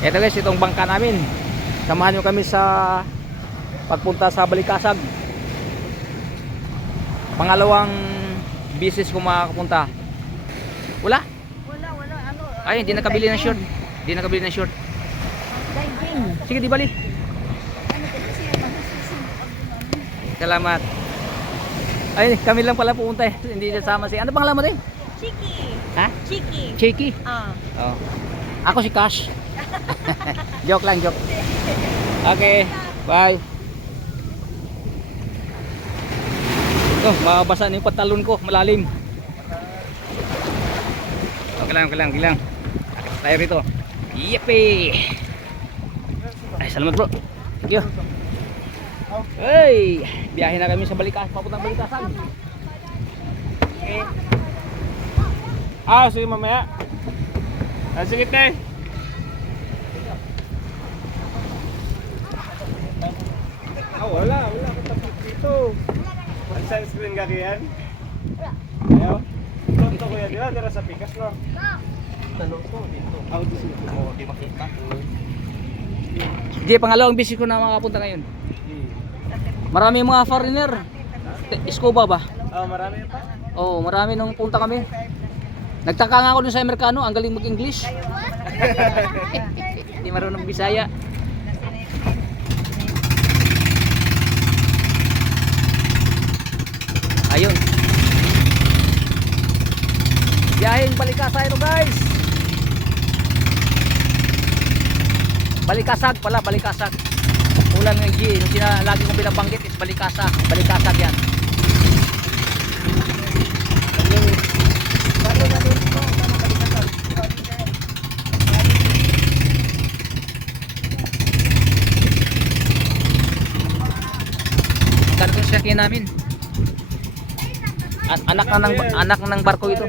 Ito guys, itong bangka namin. Samahan nyo kami sa pagpunta sa Balikasag. Pangalawang bisis ko makapunta. Wala? Wala, wala. Ano? Ay, hindi nakabili ng short. Hindi nakabili ng short. Diving. Sige, di bali. Ano. Salamat. Ay, kami lang pala pupunta eh. Hindi kasama si... Ano pangalan mo din? Chiki. Ha? Chiki. Cheeky. Ah. Oh. Ako si Cash. joke lang, joke. Okay, bye. Oh, mababasa na yung pantalon ko, malalim. Okay lang, okay lang, okay lang. Tayo rito. Yippee! Ay, salamat bro. Thank you. Hey! Biyahe na kami sa Balikas, papuntang Balikasan. Eh. Ah, sige mamaya. Ah, sige te. Ah, wala. Wala akong tapos dito. Ang sunscreen ka riyan? Ayaw? Tonto ko yan. Dira, dira sa pikas, no? Tanong ko dito. Ah, dito. Oo, di makita. Di, pangalawang bisis ko na makapunta ngayon. Marami mga foreigner. Scuba ba? Ah, marami pa? Oo, marami nung punta kami. Nagtaka nga ako dun sa Amerikano, ang galing mag-English. Hindi marunong Bisaya. Ayun. Biyaheng balikasa ito guys. Balikasag pala, balikasag. Ulan ng G, yung sina, lagi kong binabanggit is balikasa. Balikasag yan. Yung sasakyan namin. An- anak na ng anak ng barko ito.